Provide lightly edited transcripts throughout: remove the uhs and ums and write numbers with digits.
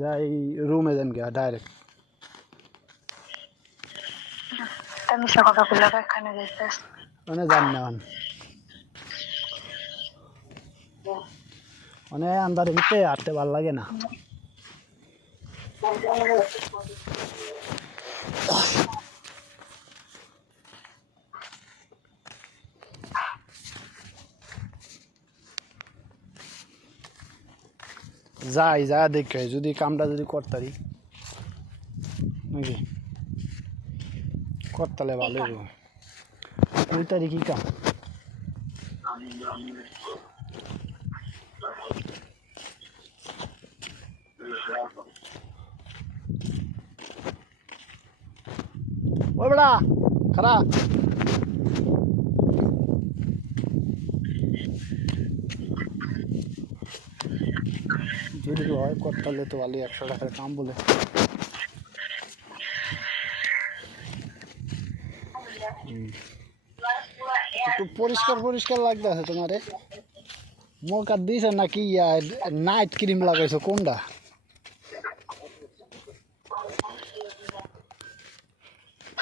যাই রুমে যান গিয়া ডাইরেক্ট। আমি সকালবেলা এখানে যাইতেছি। মানে যান না মানে আন্ধারের ভিতরে হাঁটতে ভালো লাগে না। যাই যা দেখে যদি কামটা যদি করতারি নাকি করতালে ভালো হইব। 2 তারিখ কি কাম? ওই বেড়া খারাপ যদি হয় করতালে তো ভালো, 100 টাকার কাম বলে। একটু পরিষ্কার পরিষ্কার লাগতেছে তোমারে। মুখ আর দিছ নাকি নাইট ক্রিম লাগাইছো কোনটা?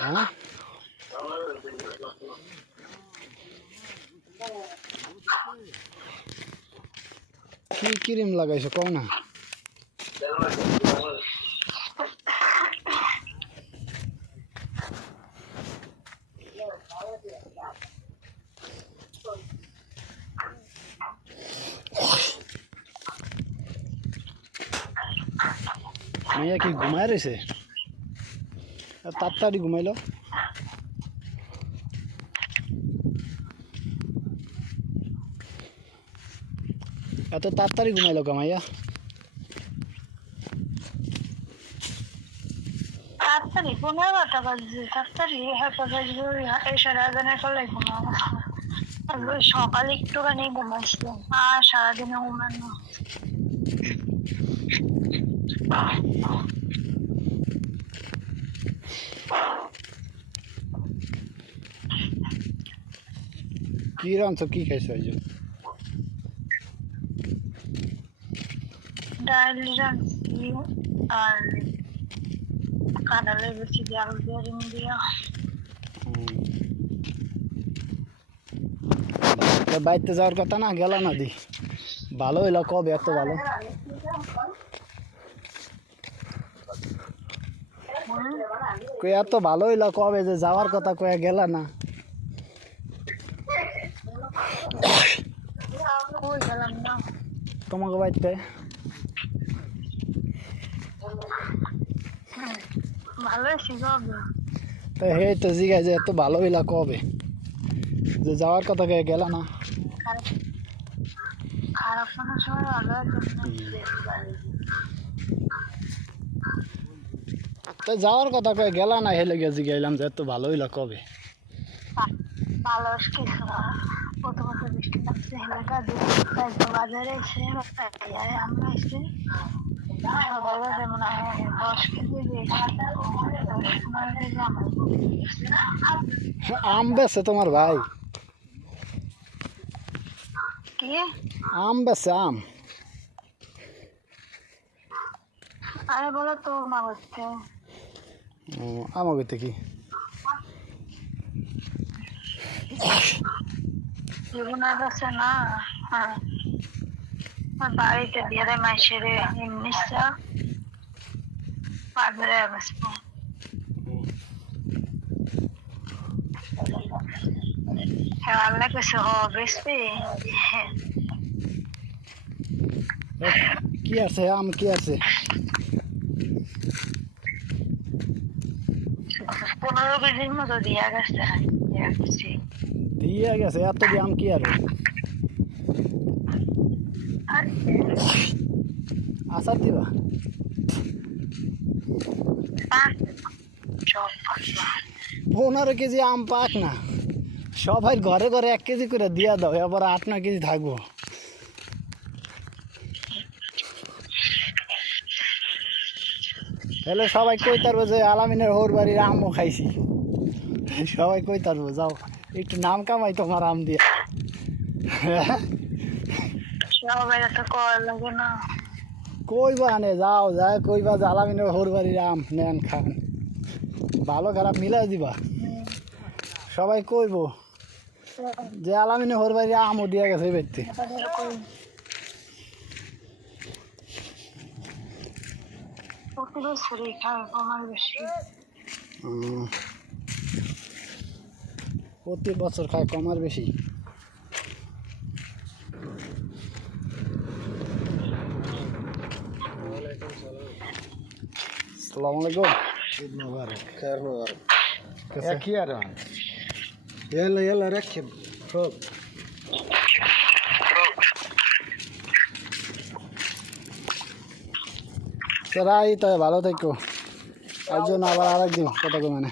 হ্যাঁ কি ক্রিম লাগাইছো কও না? মাইয়া কি ঘুমায় রয়েছে? তাড়াতাড়ি ঘুমাইলো। এত তাড়াতাড়ি ঘুমাইলো কামাইয়া? তাড়াতাড়ি 15টা বাজে, তাড়াতাড়ি এসার আজানের ফলে ঘুমাবো। সকালে একটুখানি ঘুমাইছিলাম আর সারাদিনে ঘুমানো। কি রাঁধছো, কি খাইছো? ডাল রাঁধছি আর কাঁঠালের বেশি দিয়ে আলু দিয়ে ডিম দিয়া। বাইতে যাওয়ার কথা না, গেল না দি ভালো হইলো কবে? এত ভালো কই, এত ভালো হইলো কবে যে যাওয়ার কথা কয়ে গেল না? তোমাকে বাইতে হে তো জিগাই যে এত ভালো হইলা কবে যে যাওয়ার কথা কয়ে গেল না? তো যাওয়ার কথা কয়ে গেল না, হেলে গিয়ে জিগাইলাম যে এত ভালো হইলা কবে? প্রথমত বৃষ্টি লাগছে, বাজারে এসে আমরা এসে আম বেছে তোমার ভাই? কি আম বেছে? আম? আরে বলো তোর মা হচ্ছে। আমাকে কি জীবনের কাছে না, হ্যাঁ বাড়িতে দিয়ে দেয় মাসের এমনিটা বাজারে বেসবো। হ্যাঁ আল্লাহ কাছে বেসবি। কি আছে আম? কি আছে? 15 কেজির মতো দিয়া গেছে। দিয়ে গেছে এত কি আম? কি আর আচার দিবা? 15 কেজি আম পাক না, সবাই ঘরে ঘরে 1 কেজি করে দিয়া দাও, এবার 8-9 কেজি থাকবো। তাহলে সবাই কই তারবো যে আলামিনের হোর বাড়ির আমও খাইছি। সবাই কই তারবো যাও একটু নাম কামাই তোমার আম দিয়ে। সবাই তো করা লাগে না। কইবা আনে যাও যায় কইবা যে আলামিনের হোর বাড়ির আম নেন খান ভালো খারাপ মিলাই দিবা সবাই কইব যে আলামিনের হোর বাড়ির আমও দিয়া গেছে এই ব্যক্তি প্রতি বছরই খায় কমার বেশি প্রতি বছর খায় কম আর বেশি আসসালামু আলাইকুম عيد مبارك خير مبارك كيف؟ يا كيران يلا يلا ركب فوق তোরা এই তো ভালো থাকো একজন আবার আরেকদিন কথা কই মানে